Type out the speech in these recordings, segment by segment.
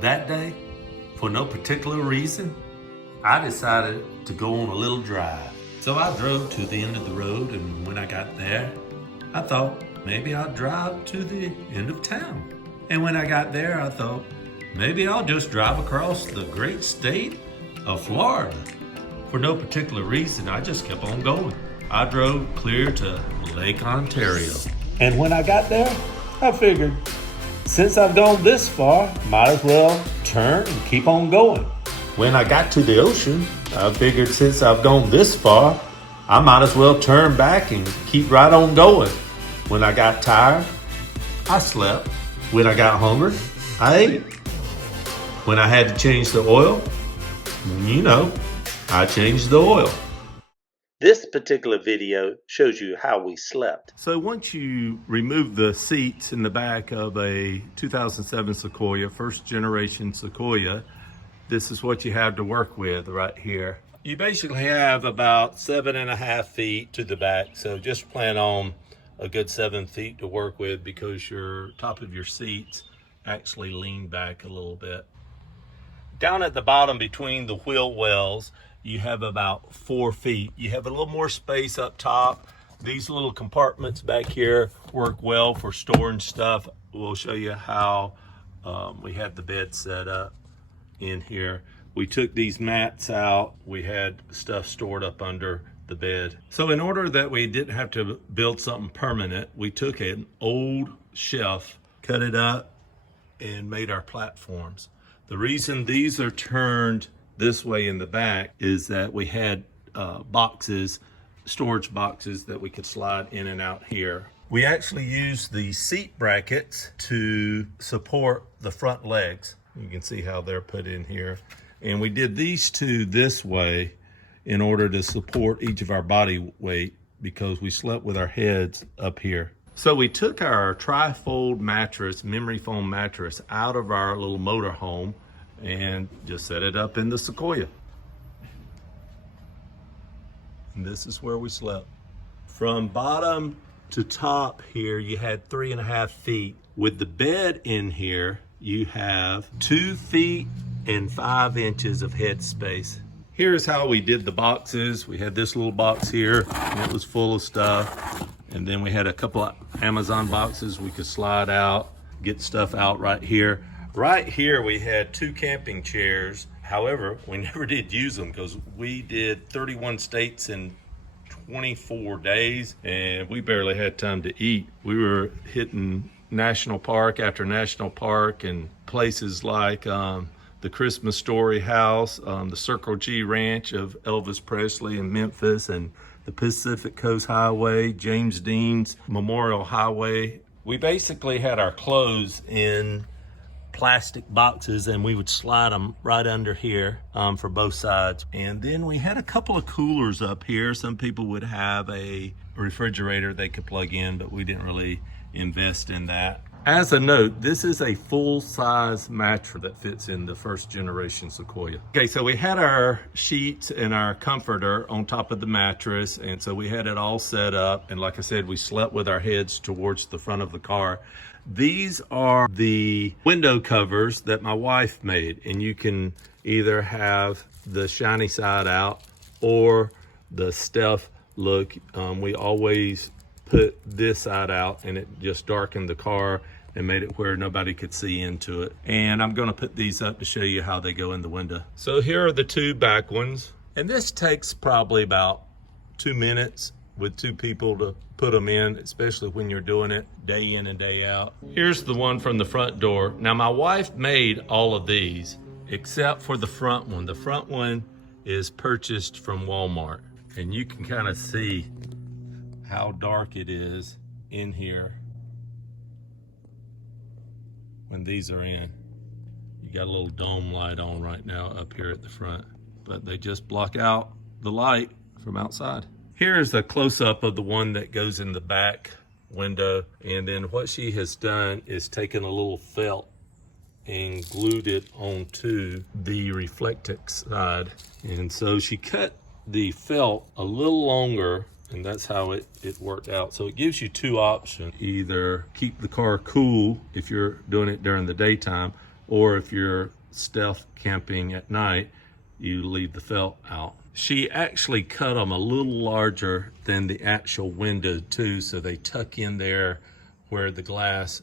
That day, for no particular reason, I decided to go on a little drive. So I drove to the end of the road, and when I got there, I thought maybe I'll drive to the end of town. And when I got there, I thought maybe I'll just drive across the great state of Florida. For no particular reason, I just kept on going. I drove clear to Lake Ontario. And when I got there, I figured, since I've gone this far, might as well turn and keep on going. When I got to the ocean, I figured since I've gone this far, I might as well turn back and keep right on going. When I got tired, I slept. When I got hungry, I ate. When I had to change the oil, I changed the oil. This particular video shows you how we slept. So once you remove the seats in the back of a 2007 Sequoia, first generation Sequoia, this is what you have to work with right here. You basically have about 7.5 feet to the back. So just plan on a good 7 feet to work with because your top of your seats actually lean back a little bit. Down at the bottom between the wheel wells, you have about 4 feet. You have a little more space up top. These little compartments back here work well for storing stuff. We'll show you how we had the bed set up in here. We took these mats out. We had stuff stored up under the bed. So in order that we didn't have to build something permanent, we took an old shelf, cut it up, and made our platforms. The reason these are turned this way in the back is that we had storage boxes that we could slide in and out here. We actually used the seat brackets to support the front legs. You can see how they're put in here. And we did these two this way in order to support each of our body weight because we slept with our heads up here. So we took our tri-fold mattress, memory foam mattress, out of our little motor home and just set it up in the Sequoia. And this is where we slept. From bottom to top here, you had 3.5 feet. With the bed in here, you have 2 feet and 5 inches of head space. Here's how we did the boxes. We had this little box here, and it was full of stuff. And then we had a couple of Amazon boxes we could slide out, get stuff out right here. Right here, we had 2 camping chairs. However, we never did use them because we did 31 states in 24 days and we barely had time to eat. We were hitting national park after national park and places like the Christmas Story House, the Circle G Ranch of Elvis Presley in Memphis, and the Pacific Coast Highway, James Dean's Memorial Highway. We basically had our clothes in plastic boxes and we would slide them right under here for both sides. And then we had a couple of coolers up here. Some people would have a refrigerator they could plug in, but we didn't really invest in that. As a note, this is a full-size mattress that fits in the first generation Sequoia. Okay, so we had our sheets and our comforter on top of the mattress, and so we had it all set up. And like I said, we slept with our heads towards the front of the car. These are the window covers that my wife made, and you can either have the shiny side out or the stealth look. We always put this side out and it just darkened the car and made it where nobody could see into it. And I'm gonna put these up to show you how they go in the window. So here are the 2 back ones. And this takes probably about 2 minutes with 2 people to put them in, especially when you're doing it day in and day out. Here's the one from the front door. Now my wife made all of these except for the front one. The front one is purchased from Walmart. And you can kind of see how dark it is in here when these are in. You got a little dome light on right now up here at the front, but they just block out the light from outside. Here's a close-up of the one that goes in the back window, and then what she has done is taken a little felt and glued it onto the Reflectex side. And so she cut the felt a little longer, and that's how it worked out. So it gives you 2 options. Either keep the car cool if you're doing it during the daytime, or if you're stealth camping at night, you leave the felt out. She actually cut them a little larger than the actual window too, so they tuck in there where the glass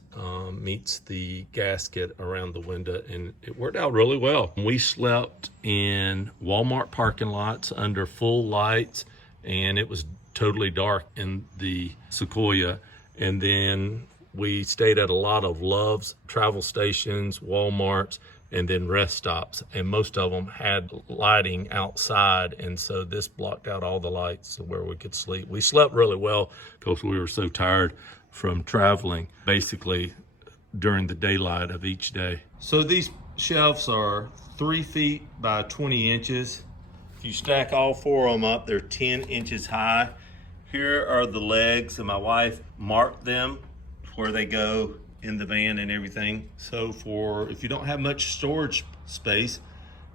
meets the gasket around the window, and it worked out really well. We slept in Walmart parking lots under full lights, and it was totally dark in the Sequoia. And then we stayed at a lot of Love's travel stations, Walmarts, and then rest stops, and most of them had lighting outside, and so this blocked out all the lights where we could sleep. We slept really well because we were so tired from traveling, basically during the daylight of each day. So these shelves are 3 feet by 20 inches. If you stack all 4 of them up, they're 10 inches high. Here are the legs, and my wife marked them where they go in the van and everything. So if you don't have much storage space,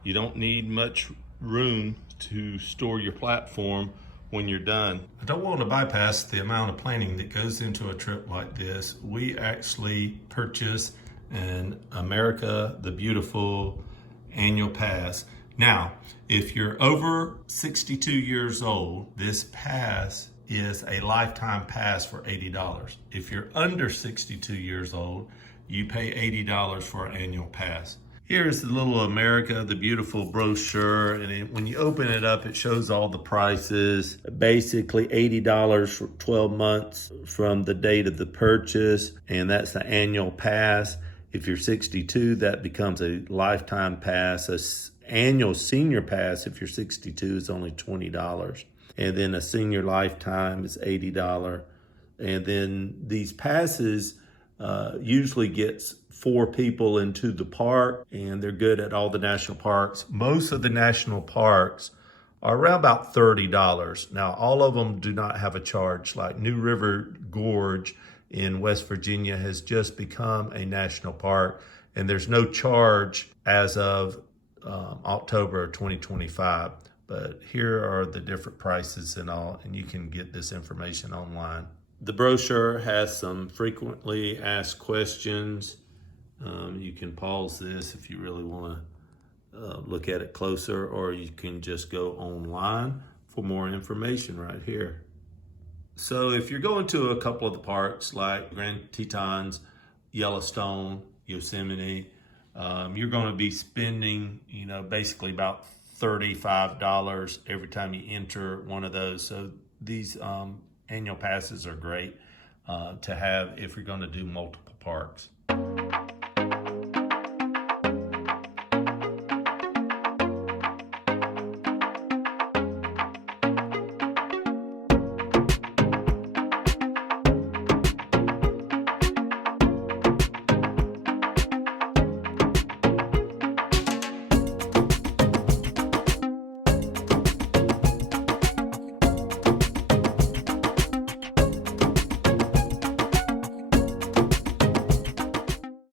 you don't need much room to store your platform when you're done. I don't want to bypass the amount of planning that goes into a trip like this. We actually purchased an America the Beautiful annual pass. Now, if you're over 62 years old, this pass is a lifetime pass for $80. If you're under 62 years old, you pay $80 for an annual pass. Here's the little America the Beautiful brochure, and when you open it up, it shows all the prices. Basically $80 for 12 months from the date of the purchase, and that's the annual pass. If you're 62, that becomes a lifetime pass. An annual senior pass, if you're 62, is only $20. And then a senior lifetime is $80. And then these passes usually gets 4 people into the park, and they're good at all the national parks. Most of the national parks are around about $30. Now, all of them do not have a charge. Like New River Gorge in West Virginia has just become a national park, and there's no charge as of October 2025. But here are the different prices and all, and you can get this information online. The brochure has some frequently asked questions. You can pause this if you really want to look at it closer, or you can just go online for more information right here. So if you're going to a couple of the parks like Grand Tetons, Yellowstone, Yosemite, you're going to be spending, basically about $35 every time you enter one of those. So these annual passes are great to have if you're going to do multiple parks.